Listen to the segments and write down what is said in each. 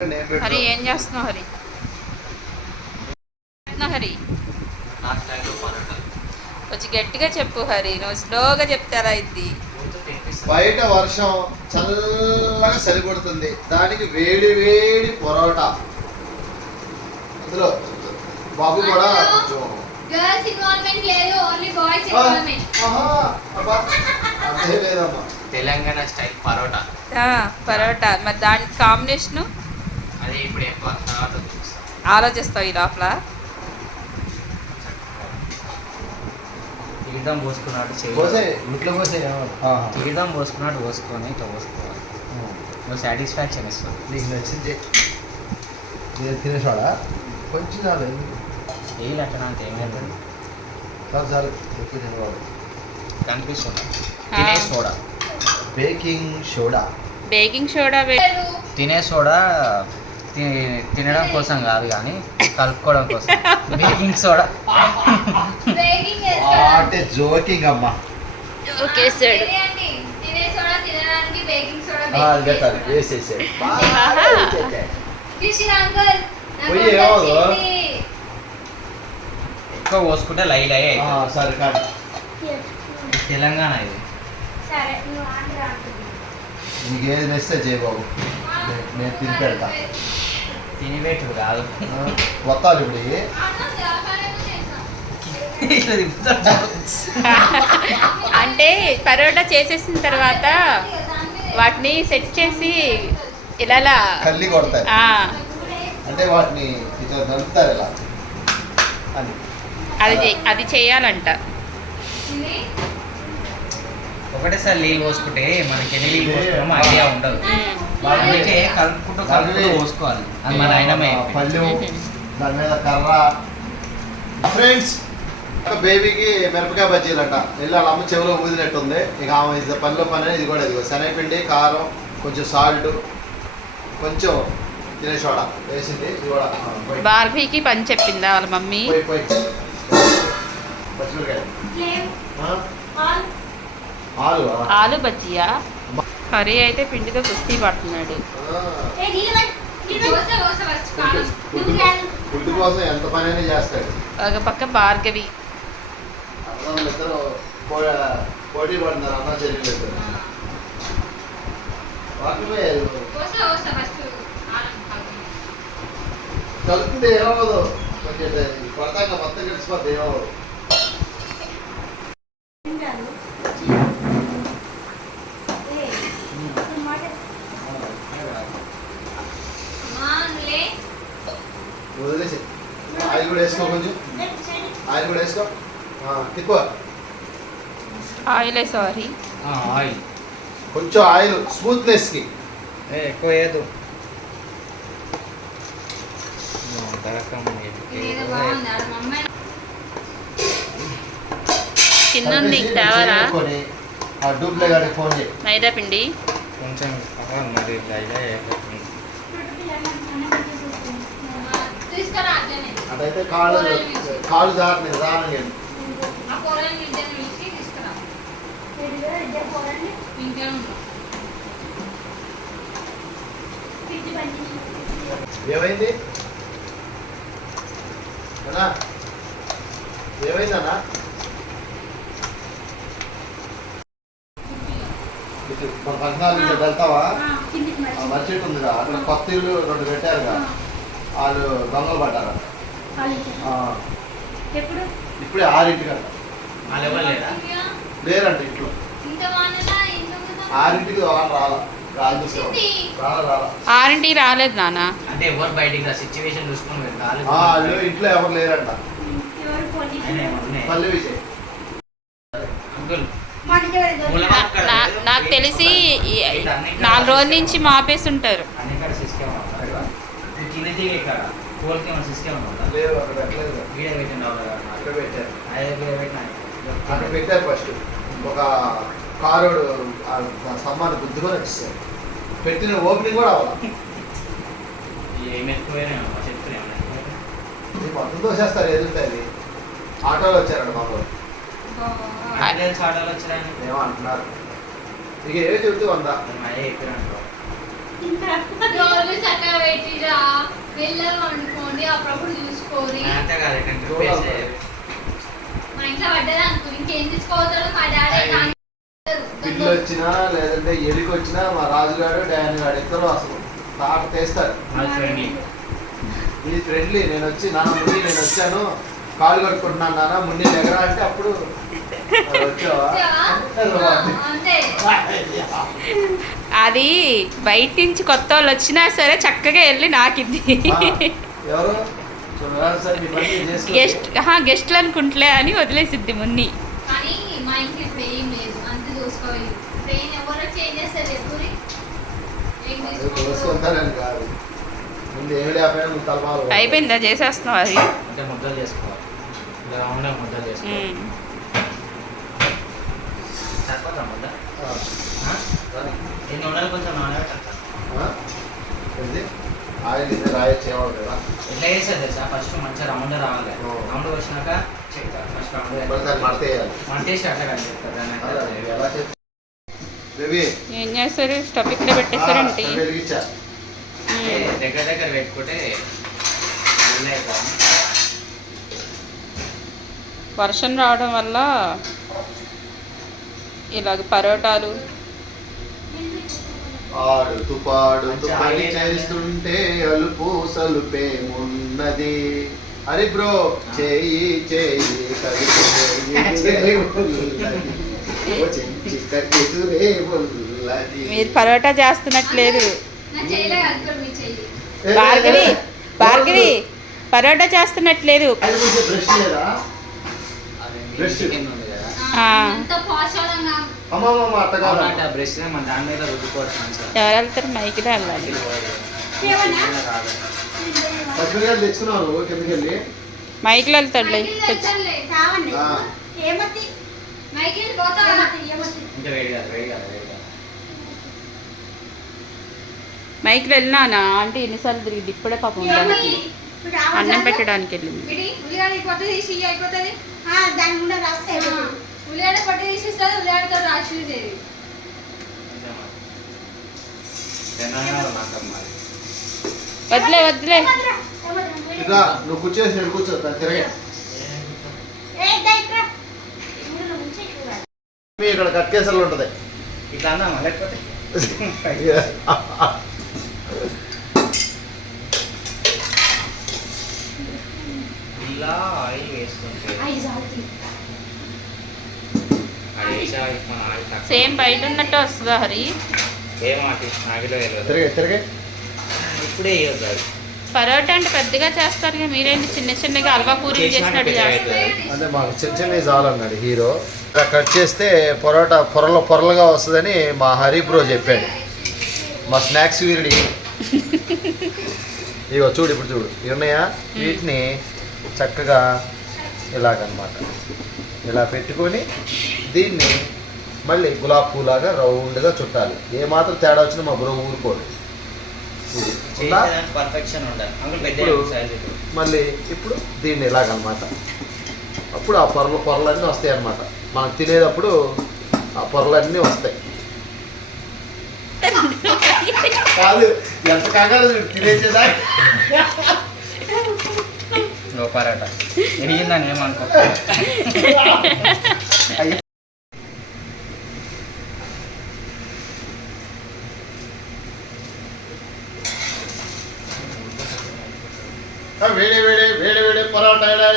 హరి ఏం చేస్తున్నావు హరి? హరి? నా స్టైల్లో పరోటా కొంచెం గట్టిగా చెప్పు హరి నువ్వు స్లోగా చెప్తారా ఇది బయట వర్షం చల్లగా చలి కొడుతుంది దానికి వేడి వేడి పొరోటా. అందులో బాబు కూడా కొంచెం గర్ల్స్ ఇన్వాల్వ్మెంట్ లేదు ఓన్లీ బాయ్స్ ఆ, ఇన్వాల్వ్మెంట్ ఆహా, అబ్బా, అంతే లేదమ్మా. తెలంగాణ స్టైల్ పరోటా. ఆ, పరోటా. మరి దానికి కాంబినేషను ఆలోచిస్తావు ఈ లోపల? తీర్థం పోసుకున్నాడు ఇంట్లో పోసే తీర్థం పోసుకున్నాడు పోసుకొని ఇట్లా పోసుకోవాలి. నువ్వు సాటిస్ఫాక్షన్ ఇస్తుంది నీకు నచ్చింది. నేను తినేసాడా కొంచెం చాలు. ఏ లెక్కన అంత ఏం లేదు చాలు చాలు. ఎక్కువ తినవాడు కనిపిస్తుంది? తినే soda. Baking soda. Baking soda తినే సోడా తినడం కోసం కాదు కానీ కలుపుకోవడం కోసం. Baking soda. బేకింగ్ అంటే జోకింగ్ అమ్మా ఓకే సార్? ఎక్కువ పోసుకుంటే లై లై. సరే తెలంగాణ ఇది. సరే నువ్వు ఆంధ్ర అంటుంది నీకు ఏది నచ్చితే చేయి బాబు. నే- నేను తిని పెడతా. కాదు. వత్తాలు ఇప్పుడు. అంటే పరోటా చేసేసిన తర్వాత వాటిని సెట్ చేసి ఇలా కల్లి కొడతాయి. ఆ, అంటే వాటిని ఇట్లా ఇలా. అది అది చేయాలంట. ఒకటేసారి నీళ్ళు పోసుకుంటే మనకి ఎన్ని నీళ్ళు పోసుకున్నామో ఐడియా ఉండదు. అందుకే కలుపుకుంటూ కలుపుకుంటూ పోసుకోవాలి. అది మన ఆయనమే ఆ, పళ్ళు దాని మీద కర్ర. ఫ్రెండ్స్ బేబీకి మిరపకాయ బజ్జీలు అంట వెళ్ళి వాళ్ళ అమ్మ చెవిలో ఊదినట్టుంది. ఇక ఆమె ఇది పనిలో పని ఇది కూడా ఇదిగో. శనగపిండి కారం కొంచెం సాల్ట్ కొంచెం తినే సోడా వేసింది. ఇది కూడా. బార్బీకి పని చెప్పిందా వాళ్ళ మమ్మీ? పచ్చిమిరకాయ ఆ? ఆలు బజ్జియా? హరి అయితే పిండితో కుస్తీ పడుతున్నాడు. ఒక పక్క భార్గవి. కలిపితే ఏమవ్వదు? కొంచెం కొడతాక మొత్తం కలిసిపోతే ఏమవ్వదు మాన్లే వదిలేసి ఆయిల్ కూడా వేసుకో కొంచెం ఆయిల్ కూడా వేసుకో తిప్పు ఆయిలే సారీ. ఆయిల్. కొంచెం ఆయిల్ స్మూత్నెస్కి. ఏ, ఎక్కువ వేయదు ఇదేదో బాగుంది ఆడ మమ్మీ కింద ఉంది తేవాలా? ఆ డూప్లే గారికి ఫోన్ చేయి. మైదా పిండి? కొంచెం మరి అదైతే కాళ్ళు కాళ్ళు నిదానంగా ఆ కూరని ఇద్దరు పిలిచి తీసుకురా. ఇంట్లో ఉంటాం ఏమైంది? అన్నా ఏమైందన్నా? మన పద్నాలుగు ఇటు వెళ్తావా? ఆ మర్చెట్టు ఉందిగా అక్కడ కొత్త ఇల్లు రెండు పెట్టారుగా వాళ్ళు దొంగలు పడ్డారు ఇప్పుడే ఆరింటికంట వాళ్ళు ఎవరు లేదా లేరంట ఇంట్లో ఆరింటికి రాలా ఆరింటికి రాలేదు నాన్న. అంటే ఎవరు బయటికి సిచ్యువేషన్ చూసుకొని ఇంట్లో ఎవరు లేరంట. నాకు తెలిసి నాలుగు రోజుల నుంచి మాపేసి ఉంటారు సిస్టమ్ అక్కడ పెట్టారు ఫస్ట్ ఒక కారోడు ఆ స్తంభాన్ని బుద్ధిగా నడిస్తారు పెట్టిన ఓపెనింగ్ కూడా అవ్వాలి. ఇది మొత్తం దోసేస్తారు ఎదురుతాయి అది ఆటోలో వచ్చారంట మా వాళ్ళు ఏమో అంటున్నారు. ఇక ఏవో చెబుతూ రోజు చక్కగా పిల్లలు వండుకోండి అప్పుడప్పుడు చూసుకోండి అంతే కాదు ఇక్కడ ట్రిప్ వేస్తే మా ఇంట్లో పడ్డది అనుకో. ఇంకేం తీసుకోవద్దు మా డాడీ నాన్న పిల్లి వచ్చినా లేదంటే ఎలికి వచ్చినా మా రాజుగాడు డాన్ గాడు ఇద్దరు అసలు. తాట తీస్తారు. అది ఫ్రెండ్లీ. ఇది ఫ్రెండ్లీ నేను వచ్చి నాన్న మున్ని నేను వచ్చాను కాళ్ళు కట్టుకుంటున్నాను నాన్న మున్ని ఎగరా అంటే అప్పుడు. "ఆ, వచ్చావా? వచ్చావా? అంతే. అది బయట నుంచి కొత్త వాళ్ళు వచ్చినా సరే చక్కగా వెళ్ళి నాకింది. ఎవరు? గెస్ట్ గెస్ట్లు అనుకుంటలే అని వదిలేసిద్ది మున్ని. అయిపోయిందా? చేసేస్తున్నావు అది? అంటే ముద్దలు చేసుకోవాలి ఇలా రౌండ్గా ముద్దలు చేసుకోవాలి ఉమ్. సరిపోతా ముద్ద ఆ, ఆ? ఎన్ని ఉండాలి కొంచెం నానబెట్టా ఆ? ఏంది ఆయిల్ కదా. ఎట్లా చేసేది తెలుసా? ఫస్ట్ మంచిగా రౌండ్ రావాలి. రౌండ్ వచ్చినాక ఫస్ట్ రౌండ్ అట్లా ఏం చేస్తారు? స్టవ్ ఇక్కడ పెట్టేస్తారేంటి దగ్గర దగ్గర పెట్టుకుంటే. వర్షం రావడం వల్ల ఇలాగ పరోటాలు ఆడుతూ పాడుతూ పని చేస్తుంటే అలుపు సలుపేమున్నది హరి బ్రో చేయి చేయి. మీరు పరోటా చేస్తున్నట్లేదు. భార్గవి భార్గవి పరోటా చేస్తున్నట్లేదు. బ్రష్ ఎవరు వెళ్తారు మైకిలో వెళ్ళాలి. మైకిలో వెళ్తాడులే. మైకిల్ వెళ్ళినానా అంటే ఎన్నిసార్లు తిరిగింది? ఇప్పుడే పాపం అన్నం పెట్టడానికి వెళ్ళింది. ఉల్లిగడ్డ పొట్టు తీసి ఇయ్యి అయిపోతుంది దాని కూడా రాస్తే ఉల్లిగడ్డ పొట్టు తీసి ఇస్తుంది ఉల్లిగడ్డతో రాసి వదిలే వదిలే ఇట్లా నువ్వు కూర్చోసి కూర్చో తిరగే ఇక్కడ కట్కేసర్లు ఉంటది. ఇట్లా అందామా లేకపోతే ఇలా ఆయిల్ వేసుకుంటే అది వేసా మన ఆయిల్ తక్కువ. సేమ్ బయట ఉన్నట్టు వస్తుందా హరి? ఇప్పుడే పరోటా అంటే పెద్దగా చేస్తారు మీరేంటి చిన్న చిన్నగా హల్వా పూరి చేసినట్టు చేస్తారు? అంటే మాకు చిన్న చిన్నవి చాలన్నాడు హీరో. ఇలా కట్ చేస్తే పొరోటా పొరలు పొరలుగా వస్తుందని మా హరి బ్రో చెప్పాడు. మా స్నాక్స్ వీరుడి. ఇగో చూడు ఇప్పుడు చూడు. ఇవి ఉన్నాయా? వీటిని చక్కగా ఇలాగనమాట. ఇలా పెట్టుకొని దీన్ని మళ్ళీ గులాబ్ పూలాగా రౌండ్గా చుట్టాలి. ఏ మాత్రం తేడా వచ్చినా మా బ్రో ఊరుకోడు. ఇప్పుడు- మళ్ళీ ఇప్పుడు దీన్ని ఇలాగనమాట అప్పుడు ఆ పొరలు పొరలన్నీ వస్తాయి అన్నమాట మనం తినేటప్పుడు ఆ పొరలన్నీ వస్తాయి. కాదు ఎంత కాగాలి తినేసేదా లో పరాట. ఎరిగిందని ఏమనుకో వేడి వేడి వేడి వేడి పొరోటా ఏడయ్యా.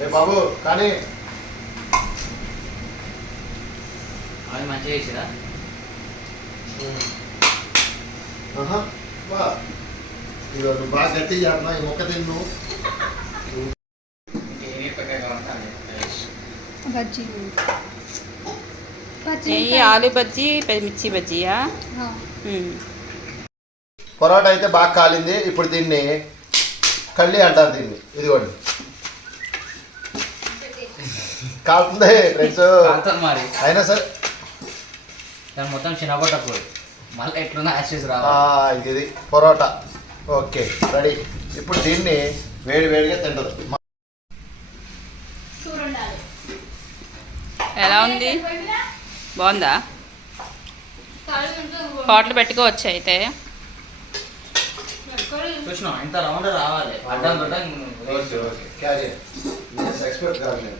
ఏ బాబు కానీ అది మంచిగా చేసిరా నువ్వు బాగా గట్టి చేస్తున్నా ఈ మొక్క తిన్ను. నెయ్యి ఆలు బజ్జీ మిర్చి బజ్జీయా. పొరోటా అయితే బాగా కాలింది ఇప్పుడు దీన్ని కళ్ళి అంటారు దీన్ని. ఇదిగోండి. కాలుతుంది ఫ్రెండ్స్ కాలుతుంది మరి. అయినా సరే. దాన్ని మొత్తం చిన్నగొట్టకూడదు మళ్ళీ ఎట్లున్నా యాషెస్ ఆ, రావాలి ఇది పొరోటా. Okay ready. ఇప్పుడు దీన్ని వేడి వేడిగా ఉండాలి ఎలా ఉంది? బాగుందా? హోటల్ పెట్టుకోవచ్చు అయితే వేసుకోరు చూసినావు ఇంత రౌండ్ రావాలి అడ్డం దొడ్డం ఓకే ఓకే క్యారియర్ ఎక్స్పెక్ట్ కాదు నేను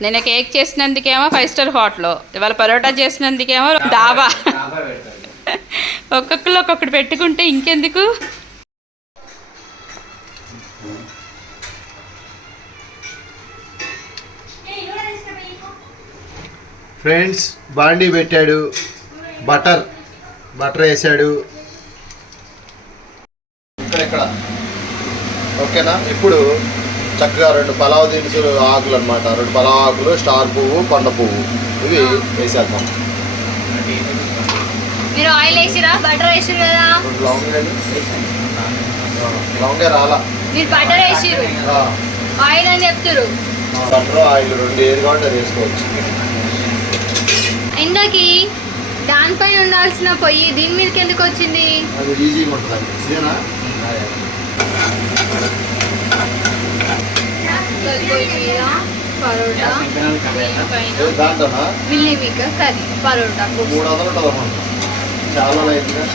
నిన్న కేక్ చేసినందుకేమో ఫైవ్ స్టార్ హోటల్ ఇవాళ పరోటా చేసినందుకేమో డాబా. ఒక్కొక్కరు ఒక్కొక్కటి పెట్టుకుంటే ఇంకెందుకు? ఫ్రెండ్స్ బాండీ పెట్టాడు. బటర్ బటర్ వేసాడు ఇక్కడ ఇక్కడ ఓకేనా ఇప్పుడు చక్కగా రెండు పలావ్ దినుసులు ఆకులు అనమాట రెండు పలావ్ ఆకులు స్టార్ పువ్వు కొండ పువ్వు. ఇవి వేసేద్దాం. మీరు ఆయిల్ వేసిరా? బటర్ వేసిరు కదా? లవంగాలు లవంగా రాలా. మీరు బటర్ వేసిరు. ఆ, ఆయిల్ అని చెప్తురు బటర్ ఆయిల్ రెండు ఏది కావాలంటే అది వేసుకోవచ్చు. ఇందాకి దానిపైన ఉండాల్సిన పొయ్యి దీని మీదకి ఎందుకు వచ్చింది? అది ఈజీగా ఉంటుంది పరోటా దీనిపైన ఏ దాంట్లోనా మిల్లీ మేకర్ కర్రీ పరోటా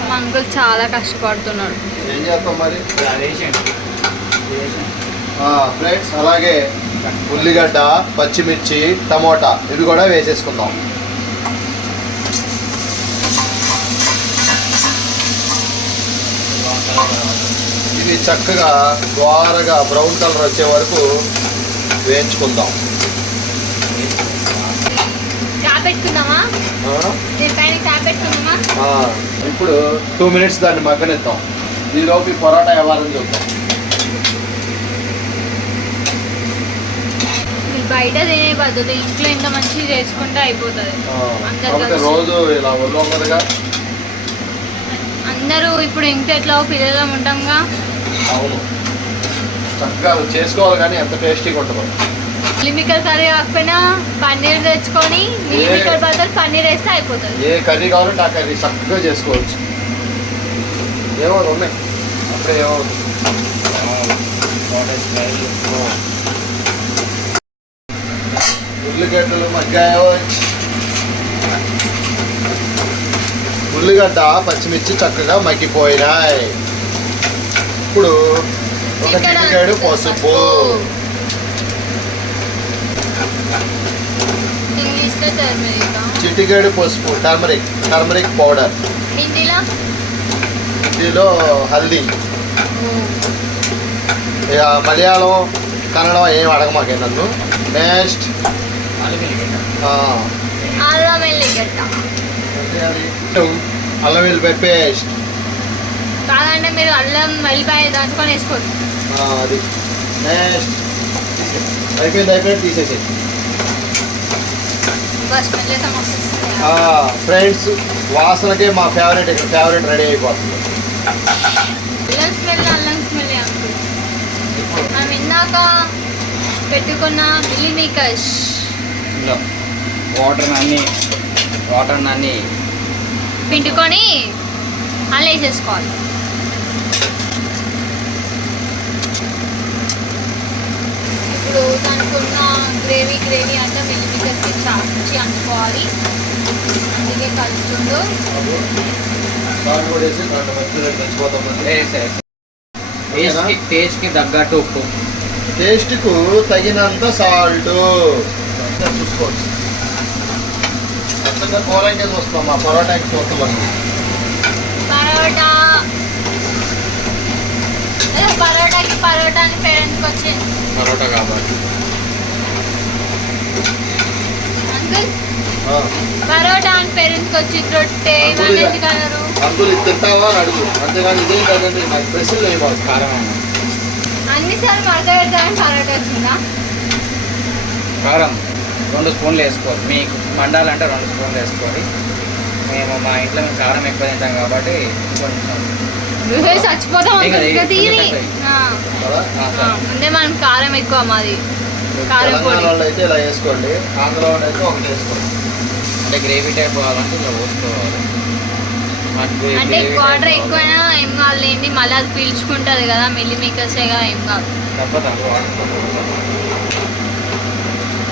మా అంకుల్ చాలా కష్టపడుతున్నాడు. ఏం చేస్తాం మరి? ఫ్రెండ్స్ అలాగే ఉల్లిగడ్డ పచ్చిమిర్చి టమోటా ఇవి కూడా వేసేసుకుందాం. ఇవి చక్కగా ద్వారగా బ్రౌన్ కలర్ వచ్చే వరకు వేయించుకుందాం. ఇప్పుడు టూ మినిట్స్ దాన్ని మగ్గనిద్దాం. ఈలోపు పొరాటా వ్యవహారం చూద్దాం? బయట తినే పద్ధతి ఇంట్లో ఎంత మంచిగా చేసుకుంటే అయిపోతుంది. రోజు ఇలా ఒళ్ళు ఉన్నదిగా అందరూ ఇప్పుడు ఇంట్లో ఎట్లా పిల్లలు ఉంటాంగా? అవును. చక్కగా చేసుకోవాలి కానీ ఎంత టేస్టీగా ఉంటుందో. మిల్లిమికర్ కర్రీ కాకపోయినా పన్నీర్ తెచ్చుకొని మిల్లిమికర్ బదులు పన్నీర్ వేస్తే అయిపోతుంది. ఏ కర్రీ కావాలంటే ఆ కర్రీ చక్కగా చేసుకోవచ్చు. ఏమో ఉన్నాయి అప్పుడే ఏమో ఉల్లిగడ్డలు మగ్గాయో ఉల్లిగడ్డ పచ్చిమిర్చి చక్కగా మగ్గిపోయినాయి. ఇప్పుడు ఒక చిటికాడు పసుపు. చిటికాడు పసుపు టర్మరిక్ టర్మరిక్ పౌడర్. హిందీలో హిందీలో హల్దీ. ఇక మలయాళం కన్నడం ఏం అడగమాకే నన్ను. నెక్స్ట్ అల్లం అల్లం వెల్లిపాయ పేస్ట్ కాదంటే మీరు అల్లం వెల్లిపాయ దంచుకొని వేసుకోవచ్చు. అది. నెక్స్ట్ అయిపోయింది అయిపోయింది తీసేసి ఫ్రెండ్స్ వాసనకే మా ఫేవరెట్ ఇక్కడ ఫేవరెట్ రెడీ అయిపోతుంది. అల్లం స్మెల్ అల్లం స్మెల్ మనం ఇందాక పెట్టుకున్న మిల్లీ మేకర్స్ వాటర్ అన్ని వాటర్ అన్ని పిండుకొని అలా వేసేసుకోవాలి ఇప్పుడు దానికి ఉన్న గ్రేవీ గ్రేవీ అంతా మిల్లీ మేకర్స్కి చాచి అనుకోవాలి. అందుకే టేస్ట్కి టేస్ట్కి తగ్గట్టు ఉప్పు. టేస్ట్కు తగినంత సాల్ట్. చూసుకోవచ్చు ఖచ్చితంగా కూరంగా చూస్తాం మా పొరాటాకి చూస్తాం పరోటా. పరోటాకి పరోటా అని పేరెంట్కి వచ్చింది? పరోటా కాబట్టి అంకుల్? పరోటా అని పేరెంట్కి వచ్చి రొట్టె ఇవన్నీ ఎందుకు అన్నారు అందులో ఇది తింటావా అని అడుగు. అంతేగాని ఇదేం కాదండి నాకు ప్రశ్నలు వేయబాకు కారం అన్నం. అన్నిసార్లు మడత పెడతామని పరోటా వచ్చిందా? కారం. రెండు స్పూన్లు వేసుకోవాలి. మీకు మండాలంటే రెండు స్పూన్లు వేసుకోవాలి. మేము మా ఇంట్లో మేము కారం ఎక్కువ తింటాం కాబట్టి కొంచెం చచ్చిపోతాం. ముందే మనం కారం ఎక్కువ మాది. కారం తెలంగాణ పొడి. వాళ్ళు అయితే ఇలా వేసుకోండి. ఆంధ్ర వాళ్ళు అయితే ఒకటి వేసుకోండి. అంటే గ్రేవీ టైప్ కావాలంటే ఇలా పోసుకోవాలి. అంటే వాటర్ టైప్ ఎక్కువైనా ఏం కాదులేండి మళ్ళీ అది పీల్చుకుంటుంది కదా మిల్లి మేకర్సేగా ఏం కాదు తప్పదు అందులో వాటర్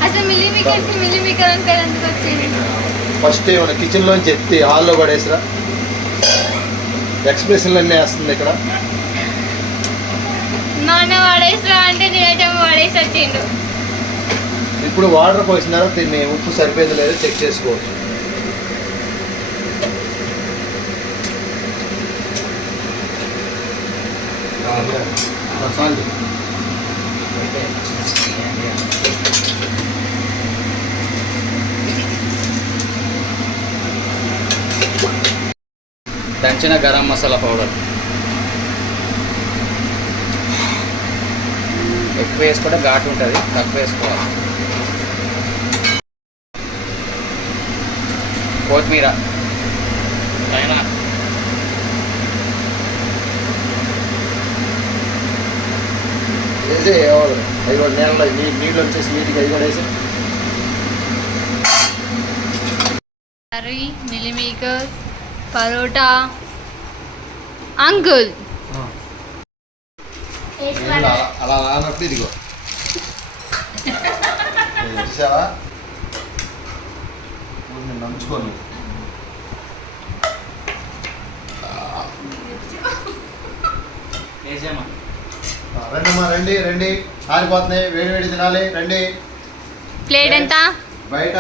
అసలు మిల్లి మేకర్స్ మిల్లి మేకర్ అని పేరు ఎందుకు వచ్చింది ఫస్ట్ ఏమైనా కిచెన్లోంచి ఎత్తి హాల్లో పడేసిరా? ఎక్స్ప్రెషన్లు అన్నీ వేస్తుంది ఇక్కడ. ఇప్పుడు వాటర్ పోసిన తర్వాత దీన్ని ఉప్పు సరిపోయింది లేదో చెక్ చేసుకోవచ్చు. దంచిన గరం మసాలా పౌడర్. ఎక్కువ వేసుకుంటే ఘాటు ఉంటుంది తక్కువ వేసుకోవాలి. కొత్తిమీర. అయినా వేసి అవి కూడా నీళ్ళలో నీ నీళ్ళు వచ్చేసి నీటికి అవి కూడా వేసి. Curry meal maker parotta. Uncle. అలా రానప్పుడు ఇదిగో. ఇది చూసావా? నంచుకోను రండమ్మా రండి రండి. ఆరిపోతున్నాయి వేడి వేడి తినాలి రండి. ప్లేట్ ఎంత? బయట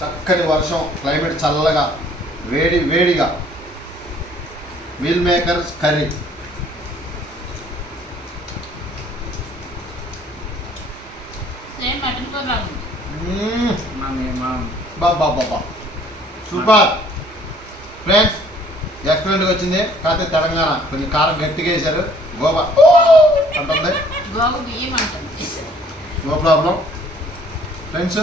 చక్కని వర్షం క్లైమేట్ చల్లగా వేడి వేడిగా. మీల్ మేకర్ కర్రీ మ్మ్. బాబా బాబా సూపర్. ఫ్రెండ్స్ ఎక్సలెంట్గా వచ్చింది. కాకపోతే తెలంగాణ కొంచెం కారం గట్టిగా వేశారు. గోవా. అంటుంది. నో ప్రాబ్లం ఫ్రెండ్స్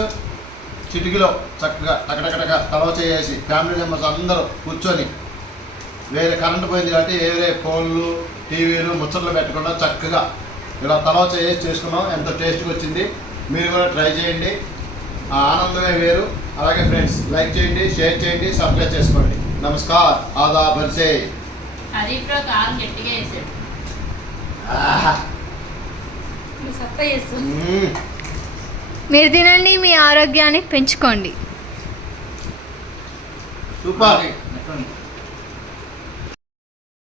చిటికీలో చక్కగా టకటకటక తలవ చేసి ఫ్యామిలీ మెంబర్స్ అందరూ కూర్చొని వేరే కరెంట్ పోయింది కాబట్టి వేరే ఫోన్లు టీవీలు ముచ్చట్లు పెట్టకుండా చక్కగా ఇలా తలవ చేసి చేసుకున్నాం ఎంతో టేస్ట్గా వచ్చింది మీరు కూడా ట్రై చేయండి. ఆ ఆనందమే వేరు. అలాగే ఫ్రెండ్స్ లైక్ చేయండి షేర్ చేయండి సబ్స్క్రైబ్ చేసుకోండి. నమస్కార్ ఆదా బర్సే. మీరు తినండి మీ ఆరోగ్యాన్ని పెంచుకోండి. సూపర్.